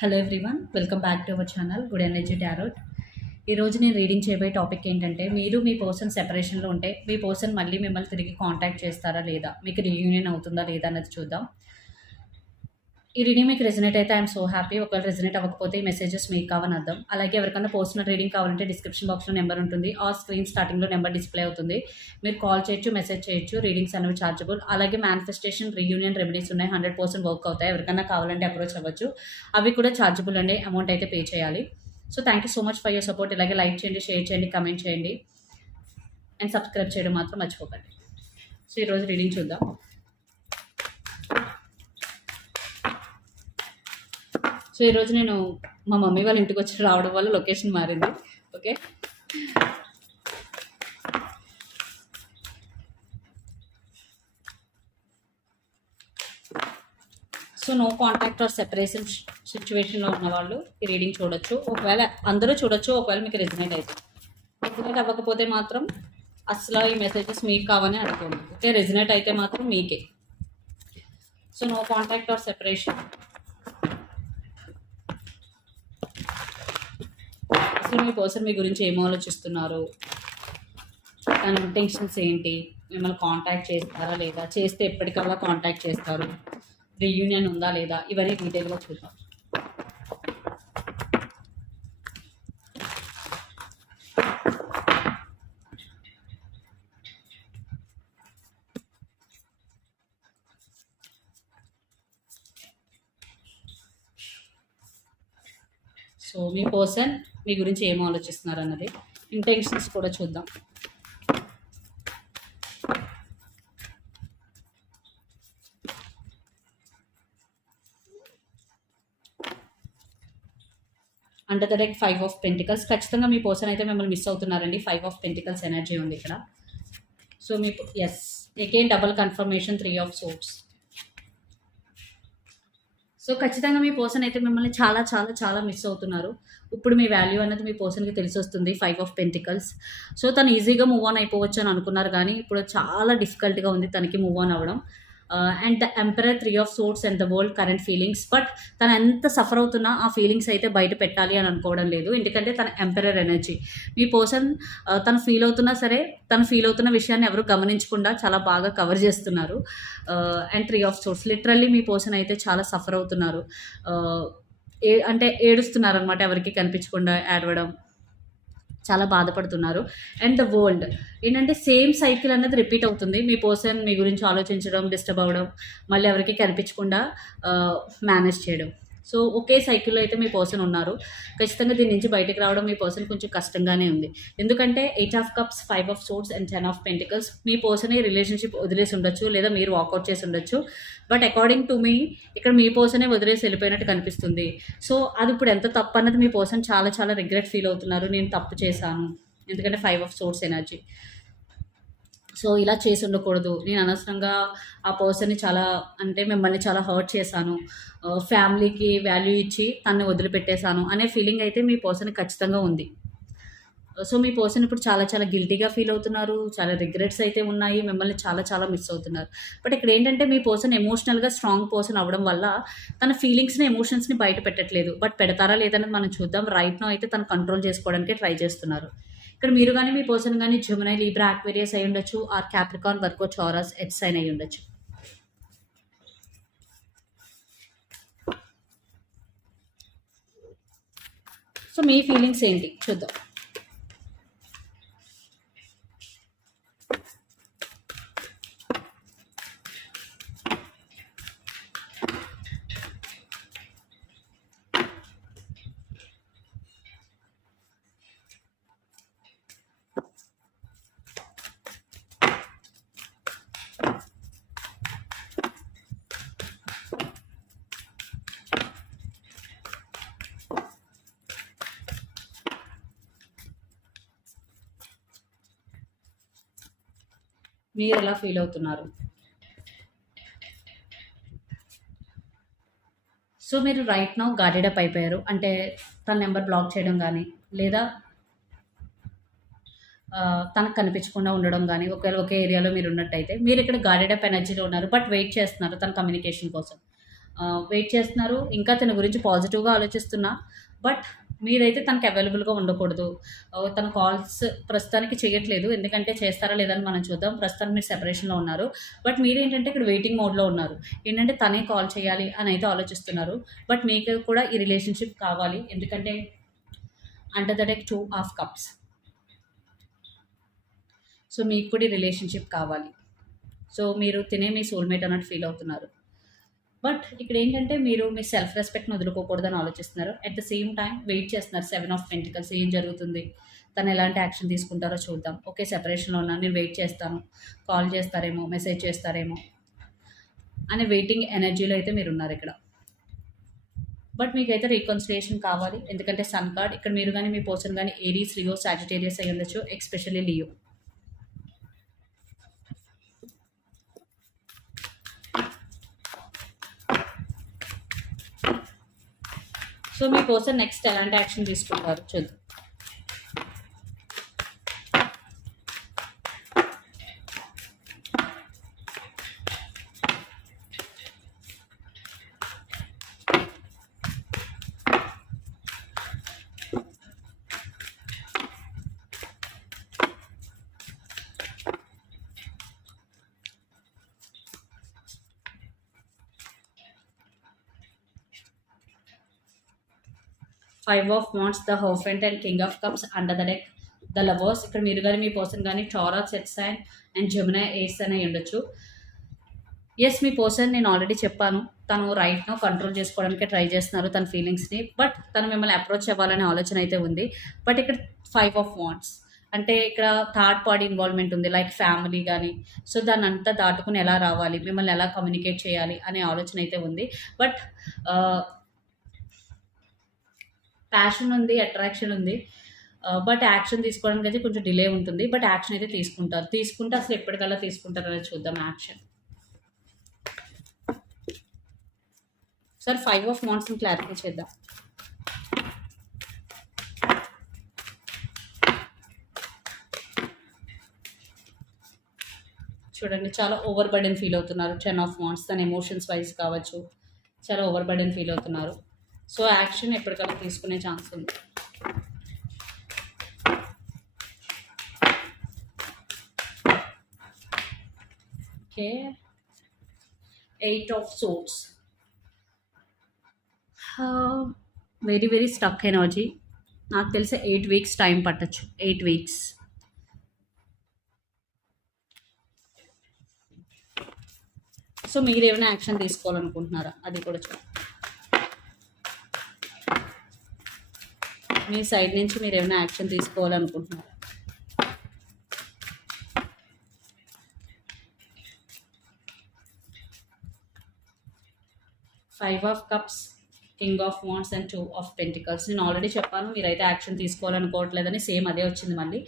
Hello everyone welcome back to our channel good energy tarot ఈరోజు నేను reading చేయబోయే topic ఏంటంటే మీరు మీ పర్సన్ సెపరేషన్లో ఉంటే మీ పర్సన్ మళ్ళీ మిమ్మల్ని తిరిగి కాంటాక్ట్ చేస్తారా లేదా? మీకు రీయూనియన్ అవుతుందా లేదా అన్నది చూద్దాం. ఈ రీడింగ్ మీకు రెజినేట్ అయితే ఐఎమ్ సో హ్యాపీ ఒకవేళ రెజినేట్ అవ్వకపోతే ఈ మెసేజెస్ మీకు కావని అర్థం. అలాగే ఎవరికైనా పర్సనల్ రీడింగ్ కావాలంటే డిస్క్రిప్షన్ బాక్స్లో నెంబర్ ఉంటుంది. ఆ స్క్రీన్ స్టార్టింగ్లో నెంబర్ డిస్ప్లే అవుతుంది. మీరు కాల్ చేయొచ్చు మెసేజ్ చేయొచ్చు. రీడింగ్స్ అనేవి ఛార్జబుల్ అలాగే మేనిఫెస్టేషన్ రీయూనియన్ రెమెడీస్ ఉన్నాయి. హండ్రెడ్ పర్సెంట్ వర్క్ అవుతాయి. ఎవరికైనా కావాలంటే అప్రోచ్ అవ్వచ్చు. అవి కూడా చార్జబుల్ అండి. అమౌంట్ అయితే పే చేయాలి. So thank you so much for your support ఇలాగే లైక్ చేయండి షేర్ చేయండి కమెంట్ చేయండి. అండ్ సబ్స్క్రైబ్ చేయడం మాత్రం మర్చిపోకండి. సో ఈరోజు రీడింగ్ చూద్దాం. సో ఈరోజు నేను మా మమ్మీ వాళ్ళ ఇంటికి వచ్చి రావడం వల్ల లొకేషన్ మారింది. Okay? So no contact or separation సిచ్యువేషన్లో ఉన్న వాళ్ళు ఈ రీడింగ్ చూడొచ్చు. ఒకవేళ అందరూ చూడొచ్చు ఒకవేళ మీకు రెజినేట్ అయితే. రెజినేట్ అవ్వకపోతే మాత్రం అసలు ఈ మెసేజెస్ మీకు కావని అనుకోండి ఓకే? రెజినేట్ అయితే మాత్రం మీకే. So no contact or separation. అసలు మీ పర్సన్ మీ గురించి ఏం ఆలోచిస్తున్నారు? తన ఇంటెన్షన్స్ ఏంటి? మిమ్మల్ని కాంటాక్ట్ చేస్తారా లేదా? చేస్తే ఎప్పటికల్లా కాంటాక్ట్ చేస్తారు? రీయూనియన్ ఉందా లేదా? ఇవన్నీ డీటెయిల్గా చూద్దాం. సో మీ పర్సన్ మీ గురించి ఏం ఆలోచిస్తున్నారు అన్నది ఇంటెన్షన్స్ కూడా చూద్దాం. Under the like five of pentacles ఖచ్చితంగా మీ పర్సన్ అయితే మిమ్మల్ని మిస్ అవుతున్నారండి. ఫైవ్ ఆఫ్ పెంటికల్స్ ఎనర్జీ ఉంది ఇక్కడ. So me yes again double confirmation three of swords so ఖచ్చితంగా మీ పర్సన్ అయితే మిమ్మల్ని చాలా చాలా చాలా మిస్ అవుతున్నారు. ఇప్పుడు మీ వాల్యూ అనేది మీ పర్సన్కి తెలిసి వస్తుంది ఫైవ్ ఆఫ్ పెంటికల్స్ సో తను ఈజీగా మూవ్ ఆన్ అయిపోవచ్చు అని అనుకున్నారు కానీ ఇప్పుడు చాలా డిఫికల్ట్గా ఉంది తనకి మూవ్ ఆన్ అవ్వడం. And the emperor three of swords and the world current feelings but తను ఎంత సఫర్ అవుతున్నా ఆ ఫీలింగ్స్ అయితే బయట పెట్టాలి అని అనుకోవడం లేదు. ఎందుకంటే తన ఎంపరర్ ఎనర్జీ మీ పర్సన్ తను ఫీల్ అవుతున్నా సరే తను ఫీల్ అవుతున్న విషయాన్ని ఎవరు గమనించకుండా చాలా బాగా కవర్ చేస్తున్నారు. And three of swords literally me person అయితే చాలా సఫర్ అవుతున్నారు. ఏ అంటే ఏడుస్తున్నారు అనమాట ఎవరికి కనిపించకుండా ఏడవడం. చాలా బాధపడుతున్నారు. అండ్ ద వరల్డ్ ఏంటంటే సేమ్ సైకిల్ అనేది రిపీట్ అవుతుంది. మీ పర్సన్ మీ గురించి ఆలోచించడం డిస్టర్బ్ అవ్వడం మళ్ళీ ఎవరికి కనిపించకుండా uh, మేనేజ్ చేయడం. సో ఒకే సైకిల్లో అయితే మీ పర్సన్ ఉన్నారు. ఖచ్చితంగా దీని నుంచి బయటకు రావడం మీ పర్సన్ కొంచెం కష్టంగానే ఉంది. ఎందుకంటే eight of cups five of swords and ten of pentacles me person ఈ రిలేషన్షిప్ వదిలేసి ఉండొచ్చు లేదా మీరు వాకౌట్ చేసి ఉండొచ్చు. బట్ అకార్డింగ్ టు మీ ఇక్కడ మీ పర్సనే వదిలేసి వెళ్ళిపోయినట్టు కనిపిస్తుంది. సో అది ఇప్పుడు ఎంత తప్పు అన్నది మీ పర్సన్ చాలా చాలా రిగ్రెట్ ఫీల్ అవుతున్నారు. నేను తప్పు చేశాను. ఎందుకంటే five of swords energy. So ఇలా చేసి ఉండకూడదు. నేను అనవసరంగా ఆ పర్సన్ని చాలా అంటే మిమ్మల్ని చాలా హర్ట్ చేశాను. ఫ్యామిలీకి వాల్యూ ఇచ్చి తన్ని వదిలిపెట్టేశాను అనే ఫీలింగ్ అయితే మీ పర్సన్ ఖచ్చితంగా ఉంది. సో మీ పర్సన్ ఇప్పుడు చాలా చాలా గిల్టీగా ఫీల్ అవుతున్నారు. చాలా రిగ్రెట్స్ అయితే ఉన్నాయి. మిమ్మల్ని చాలా చాలా మిస్ అవుతున్నారు. బట్ ఇక్కడ ఏంటంటే మీ పర్సన్ ఎమోషనల్గా స్ట్రాంగ్ పర్సన్ అవ్వడం వల్ల తన ఫీలింగ్స్ని ఎమోషన్స్ని బయట పెట్టట్లేదు. బట్ పెడతారా లేదనేది మనం చూద్దాం. రైట్ నో అయితే తను కంట్రోల్ చేసుకోవడానికి ట్రై చేస్తున్నారు. ఇక్కడ మీరు కానీ మీ పర్సన్ కానీ జమునై లీబ్రా ఆక్వేరియస్ అయి ఉండొచ్చు. ఆర్ క్యాప్రికాన్ వర్కో చౌరస్ ఎట్స్ అయి ఉండొచ్చు. సో మీ ఫీలింగ్స్ ఏంటి? చూద్దాం. మీరు ఎలా ఫీల్ అవుతున్నారు? సో మీరు రైట్ నౌ గార్డెడ్ అప్ అయిపోయారు. అంటే తన నెంబర్ బ్లాక్ చేయడం కానీ లేదా తనకు కనిపించకుండా ఉండడం కానీ ఒకవేళ ఒకే ఏరియాలో మీరు ఉన్నట్టయితే మీరు ఇక్కడ గార్డెడ్ అప్ ఎనర్జీలో ఉన్నారు బట్ వెయిట్ చేస్తున్నారు తన కమ్యూనికేషన్ కోసం. వెయిట్ చేస్తున్నారు. ఇంకా తన గురించి పాజిటివ్గా ఆలోచిస్తున్నా బట్ మీరైతే తనకి అవైలబుల్గా ఉండకూడదు. తన కాల్స్ ప్రస్తుతానికి చేయట్లేదు. ఎందుకంటే చేస్తారా లేదని మనం చూద్దాం. ప్రస్తుతానికి మీరు సెపరేషన్లో ఉన్నారు. బట్ మీరేంటంటే ఇక్కడ వెయిటింగ్ మోడ్లో ఉన్నారు. ఏంటంటే తనే కాల్ చేయాలి అని అయితే ఆలోచిస్తున్నారు. బట్ మీకు కూడా ఈ రిలేషన్షిప్ కావాలి. ఎందుకంటే under the deck two of cups so మీకు కూడా ఈ రిలేషన్షిప్ కావాలి. సో మీరు తినే మీ సోల్మేట్ అన్నట్టు ఫీల్ అవుతున్నారు. బట్ ఇక్కడ ఏంటంటే మీరు మీ సెల్ఫ్ రెస్పెక్ట్ని వదులుకోకూడదని ఆలోచిస్తున్నారు. At the same time wait చేస్తున్నారు. సెవెన్ ఆఫ్ పెంటికల్స్ ఏం జరుగుతుంది? తను ఎలాంటి యాక్షన్ తీసుకుంటారో చూద్దాం. ఓకే సెపరేషన్లో ఉన్నాను నేను వెయిట్ చేస్తాను. కాల్ చేస్తారేమో మెసేజ్ చేస్తారేమో అనే వెయిటింగ్ ఎనర్జీలో అయితే మీరు ఉన్నారు ఇక్కడ. బట్ మీకైతే రీకన్సిలేషన్ కావాలి. ఎందుకంటే సన్ కార్డ్ ఇక్కడ మీరు కానీ మీ పర్సన్ కానీ ఏరీస్ లియో సాజిటేరియస్ అయ్యి ఉండొచ్చు ఎక్స్పెషల్లీ లియో సో మీ నెక్స్ట్ ఎలాంటి యాక్షన్ తీసుకుంటారు? చూద్దాం. Five of wands the hierophant and king of cups under the deck the lovers ఇక్కడ మీరు కానీ మీ పర్సన్ కానీ చారా సెట్స్ అండ్ అండ్ జమునా ఎయిట్స్ అనే ఉండొచ్చు. ఎస్ మీ పర్సన్ నేను ఆల్రెడీ చెప్పాను. తను రైట్ను కంట్రోల్ చేసుకోవడానికి ట్రై చేస్తున్నారు తన ఫీలింగ్స్ని బట్ తను మిమ్మల్ని అప్రోచ్ అవ్వాలనే ఆలోచన అయితే ఉంది. బట్ ఇక్కడ ఫైవ్ ఆఫ్ వాంట్స్ అంటే ఇక్కడ థర్డ్ పార్టీ ఇన్వాల్వ్మెంట్ ఉంది లైక్ ఫ్యామిలీ కానీ సో దాన్ని అంతా దాటుకుని ఎలా రావాలి మిమ్మల్ని ఎలా కమ్యూనికేట్ చేయాలి అనే ఆలోచన అయితే ఉంది. బట్ ప్యాషన్ ఉంది అట్రాక్షన్ ఉంది. బట్ యాక్షన్ తీసుకోవడానికి అయితే కొంచెం డిలే ఉంటుంది. బట్ యాక్షన్ అయితే తీసుకుంటారు. తీసుకుంటే అసలు ఎప్పటికల్లా తీసుకుంటారు అనేది చూద్దాం యాక్షన్. సార్ ఫైవ్ ఆఫ్ మాన్స్ని క్లారిఫై చేద్దాం. చూడండి చాలా ఓవర్ బర్డెన్ ఫీల్ అవుతున్నారు. టెన్ ఆఫ్ మాన్స్ తన ఎమోషన్స్ వైజ్ కావచ్చు. చాలా ఓవర్ బర్డెన్ ఫీల్ అవుతున్నారు. సో యాక్షన్ ఎప్పటికల్లా తీసుకునే ఛాన్స్ ఉంది. Okay. Eight of swords very very stuck energy నాకు తెలిసి ఎయిట్ వీక్స్ టైం పట్టచ్చు. ఎయిట్ వీక్స్ సో మీరు ఏమైనా యాక్షన్ తీసుకోవాలనుకుంటున్నారా? అది కూడా చూడండి మీ సైడ్ నుంచి మీరు ఏమైనా action తీసుకోవాలనుకుంటున్నారా? Five of cups king of wands and two of pentacles నేను ఆల్రెడీ చెప్పాను మీరైతే యాక్షన్ తీసుకోవాలనుకోవట్లేదని సేమ్ అదే వచ్చింది మళ్ళీ.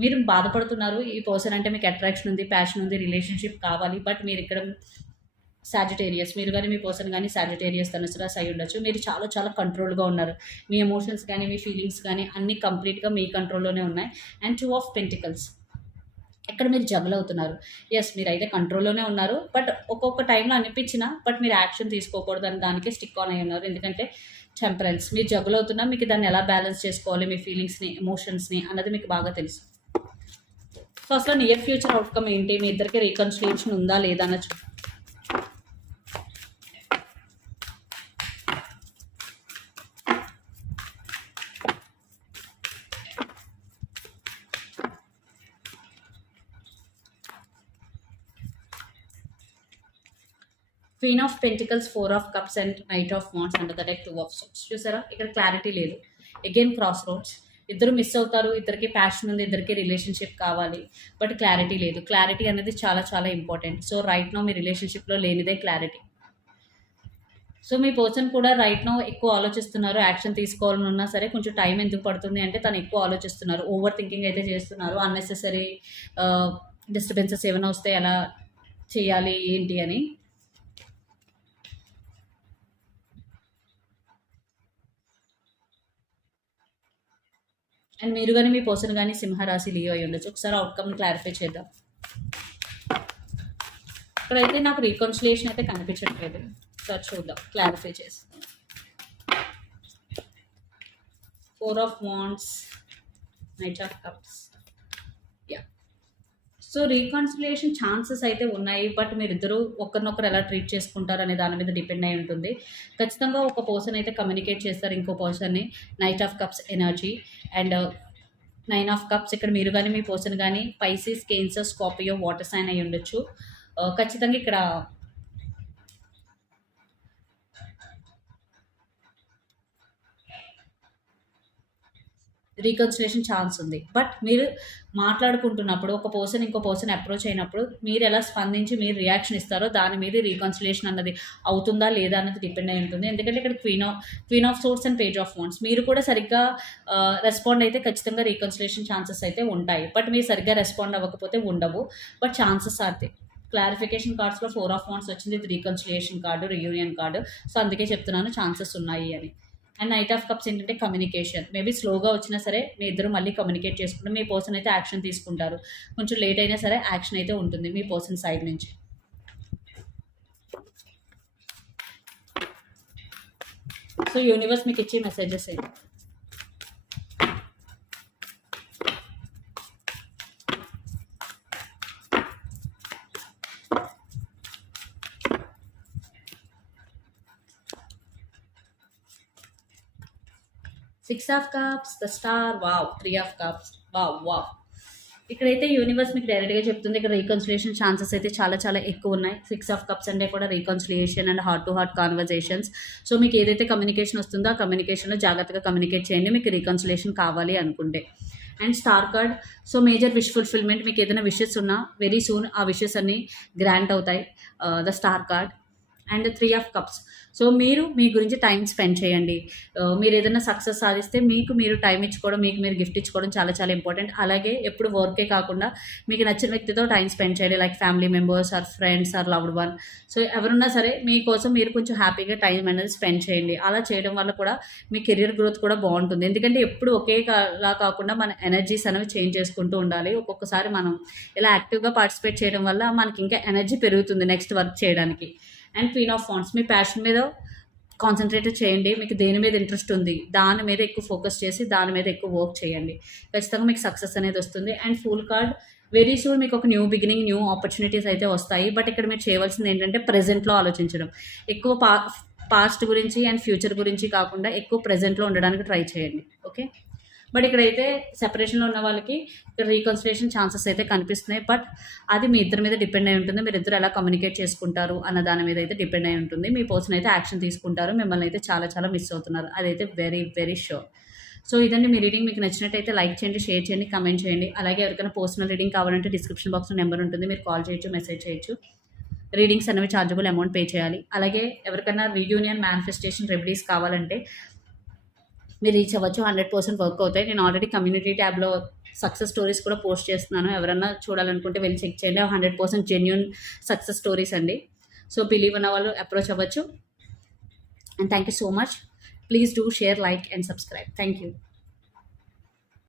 మీరు బాధపడుతున్నారు ఈ పర్సన్ అంటే మీకు అట్రాక్షన్ ఉంది ప్యాషన్ ఉంది రిలేషన్షిప్ కావాలి బట్ మీరు ఇక్కడ సాజిటేరియస్. మీరు కానీ మీ పర్సన్ కానీ సాజిటేరియస్ తనసురాస్ అయి ఉండొచ్చు. మీరు చాలా చాలా కంట్రోల్గా ఉన్నారు. మీ ఎమోషన్స్ కానీ మీ ఫీలింగ్స్ కానీ అన్నీ కంప్లీట్గా మీ కంట్రోల్లోనే ఉన్నాయి. And two of pentacles. ఇక్కడ మీరు జగల్ అవుతున్నారు? ఎస్ మీరు అయితే కంట్రోల్లోనే ఉన్నారు. బట్ ఒక్కొక్క టైంలో అనిపించిన బట్ మీరు యాక్షన్ తీసుకోకూడదు అని దానికి స్టిక్ ఆన్ అయి ఉన్నారు. ఎందుకంటే టెంపరెన్స్. మీరు జగల్ అవుతున్నా మీకు దాన్ని ఎలా బ్యాలెన్స్ చేసుకోవాలి? మీ ఫీలింగ్స్ని ఎమోషన్స్ని అన్నది మీకు బాగా తెలుసు. సో అసలు నియర్ ఫ్యూచర్ అవుట్కమ్ ఏంటి? మీ ఇద్దరికి రీకన్సిలియేషన్ ఉందా లేదా అన్న queen of pentacles four of cups and knight of wands and the deck two of swords చూసారా? ఇక్కడ క్లారిటీ లేదు. అగైన్ క్రాస్ రోడ్స్ ఇద్దరు మిస్ అవుతారు ఇద్దరికి ప్యాషన్ ఉంది ఇద్దరికి రిలేషన్షిప్ కావాలి బట్ క్లారిటీ లేదు. క్లారిటీ అనేది చాలా చాలా ఇంపార్టెంట్ సో రైట్ నో మీ రిలేషన్షిప్లో లేనిదే క్లారిటీ సో మీ పర్సన్ కూడా రైట్ నో ఎక్కువ ఆలోచిస్తున్నారు యాక్షన్ తీసుకోవాలని ఉన్నా సరే కొంచెం టైం ఎందుకు పడుతుంది అంటే తను ఎక్కువ ఆలోచిస్తున్నారు ఓవర్ థింకింగ్ అయితే చేస్తున్నారు అన్నెసెసరీ డిస్టర్బెన్సెస్ uh, ఏమైనా వస్తే ఎలా చేయాలి ఏంటి అని. అండ్ మీరు కానీ మీ పర్సన్ కానీ సింహరాశి లియో అయి ఉండొచ్చు. ఒకసారి అవుట్కమ్ క్లారిఫై చేద్దాం. ఇక్కడైతే నాకు రీకన్సిలేషన్ అయితే కనిపించట్లేదు. ఒకసారి చూద్దాం. క్లారిఫై చేసి four of wands knight of cups so reconciliation chances అయితే ఉన్నాయి బట్ మీరిద్దరూ ఒకరినొకరు ఎలా ట్రీట్ చేసుకుంటారు అనే దాని మీద డిపెండ్ అయి ఉంటుంది. ఖచ్చితంగా ఒక పర్సన్ అయితే కమ్యూనికేట్ చేస్తారు ఇంకో పర్సన్ని knight of cups energy and uh, nine of cups ఇక్కడ మీరు కానీ మీ పర్సన్ కానీ Pisces Cancer Scorpio water sign అయి ఉండొచ్చు uh, ఖచ్చితంగా ఇక్కడ రీకన్సిలేషన్ ఛాన్స్ ఉంది. బట్ మీరు మాట్లాడుకుంటున్నప్పుడు ఒక పర్సన్ ఇంకో పర్సన్ అప్రోచ్ అయినప్పుడు మీరు ఎలా స్పందించి మీరు రియాక్షన్ ఇస్తారో దాని మీద రీకన్సిలేషన్ అన్నది అవుతుందా లేదా అన్నది డిపెండ్ అయి ఉంటుంది. ఎందుకంటే ఇక్కడ queen of queen of swords and page of phones మీరు కూడా సరిగ్గా రెస్పాండ్ అయితే ఖచ్చితంగా రీకన్సిలేషన్ ఛాన్సెస్ అయితే ఉంటాయి. బట్ మీరు సరిగ్గా రెస్పాండ్ అవ్వకపోతే ఉండవు. బట్ ఛాన్సెస్ ఆర్ క్లారిఫికేషన్ కార్డ్స్లో ఫోర్ ఆఫ్ ఫోన్స్ వచ్చింది. ఇది reconciliation card reunion card so అందుకే చెప్తున్నాను ఛాన్సెస్ ఉన్నాయి అని. అండ్ నైట్ ఆఫ్ కప్స్ ఏంటంటే కమ్యూనికేషన్ మేబీ స్లోగా వచ్చినా సరే మీ ఇద్దరు మళ్ళీ కమ్యూనికేట్ చేసుకుంటారు. మీ పర్సన్ అయితే యాక్షన్ తీసుకుంటారు. కొంచెం లేట్ అయినా సరే యాక్షన్ అయితే ఉంటుంది మీ పర్సన్ సైడ్ నుంచి. సో యూనివర్స్ మీకు ఇచ్చే మెసేజెస్ ఏంటి? Six of cups the star wow three of cups wow wow. ఇక్కడైతే యూనివర్స్ మీకు డైరెక్ట్గా చెప్తుంది ఇక్కడ రీకన్సిలియేషన్ ఛాన్సెస్ అయితే చాలా చాలా ఎక్కువ ఉన్నాయి. సిక్స్ ఆఫ్ కప్స్ అంటే కూడా reconciliation and heart to heart conversations so మీకు ఏదైతే కమ్యూనికేషన్ వస్తుందో ఆ కమ్యూనికేషన్లో జాగ్రత్తగా కమ్యూనికేట్ చేయండి మీకు రీకన్సిలియేషన్ కావాలి అనుకుంటే. And star card so major wish fulfilment మీకు ఏదైనా విషెస్ ఉన్నా వెరీ సూన్ ఆ విషెస్ అన్ని గ్రాంట్ అవుతాయి. The star card. And three of cups. So మీరు మీ గురించి టైం స్పెండ్ చేయండి. మీరు ఏదైనా సక్సెస్ సాధిస్తే మీకు మీరు టైం ఇచ్చుకోవడం మీకు మీరు గిఫ్ట్ ఇచ్చుకోవడం చాలా చాలా ఇంపార్టెంట్. అలాగే ఎప్పుడు వర్కే కాకుండా మీకు నచ్చిన వ్యక్తితో టైం స్పెండ్ చేయండి. Like family members or friends or loved one. So ఎవరున్నా సరే మీకోసం మీరు కొంచెం హ్యాపీగా టైం అనేది స్పెండ్ చేయండి. అలా చేయడం వల్ల కూడా మీ కెరియర్ గ్రోత్ కూడా బాగుంటుంది. ఎందుకంటే ఎప్పుడు ఒకేలా కాకుండా మన ఎనర్జీస్ అనేవి చేంజ్ చేసుకుంటూ ఉండాలి. ఒక్కొక్కసారి మనం ఇలా యాక్టివ్గా పార్టిసిపేట్ చేయడం వల్ల మనకి ఇంకా ఎనర్జీ పెరుగుతుంది నెక్స్ట్ వర్క్ చేయడానికి. అండ్ క్వీన్ ఆఫ్ ఫాండ్స్ మీ ప్యాషన్ మీద కాన్సన్ట్రేట్ చేయండి. మీకు దేని మీద ఇంట్రెస్ట్ ఉంది దాని మీద ఎక్కువ ఫోకస్ చేసి దాని మీద ఎక్కువ వర్క్ చేయండి. ఖచ్చితంగా మీకు సక్సెస్ అనేది వస్తుంది. And full card very soon మీకు ఒక న్యూ బిగినింగ్ న్యూ ఆపర్చునిటీస్ అయితే వస్తాయి. బట్ ఇక్కడ మీరు చేయవలసింది ఏంటంటే ప్రజెంట్లో ఆలోచించడం. ఎక్కువ పా పాస్ట్ గురించి అండ్ ఫ్యూచర్ గురించి కాకుండా ఎక్కువ ప్రజెంట్లో ఉండడానికి ట్రై చేయండి. ఓకే బట్ ఇక్కడైతే సెపరేషన్లో ఉన్న వాళ్ళకి ఇక్కడ రీకన్సిలేషన్ ఛాన్సెస్ అయితే కనిపిస్తున్నాయి. బట్ అది మీ ఇద్దరి మీద డిపెండ్ అయి ఉంటుంది. మీరు ఇద్దరు ఎలా కమ్యూనికేట్ చేసుకుంటారు అన్న దాని మీద అయితే డిపెండ్ అయి ఉంటుంది. మీ పర్సన్ అయితే యాక్షన్ తీసుకుంటారు. మిమ్మల్ని అయితే చాలా చాలా మిస్ అవుతున్నారు. అదైతే వెరీ వెరీ షూర్ సో ఇదండి మీ రీడింగ్ మీకు నచ్చినట్టయితే లైక్ చేయండి షేర్ చేయండి కమెంట్ చేయండి. అలాగే ఎవరికైనా పర్సనల్ రీడింగ్ కావాలంటే డిస్క్రిప్షన్ బాక్స్లో నెంబర్ ఉంటుంది. మీరు కాల్ చేయొచ్చు మెసేజ్ చేయొచ్చు. రీడింగ్స్ అనేవి చార్జబుల్ అమౌంట్ పే చేయాలి. అలాగే ఎవరికైనా రీయూనియన్ మేనిఫెస్టేషన్ రెమెడీస్ కావాలంటే మీరు రీచ్ అవ్వచ్చు హండ్రెడ్ పర్సెంట్ వర్క్ అవుతాయి. నేను ఆల్రెడీ కమ్యూనిటీ ట్యాబ్లో సక్సెస్ స్టోరీస్ కూడా పోస్ట్ చేస్తున్నాను. ఎవరన్నా చూడాలనుకుంటే వెళ్ళి చెక్ చేయండి. Hundred percent genuine success stories అండి. సో బిలీవ్ ఉన్న వాళ్ళు అప్రోచ్ అవ్వచ్చు. And thank you so much please do share like and subscribe thank you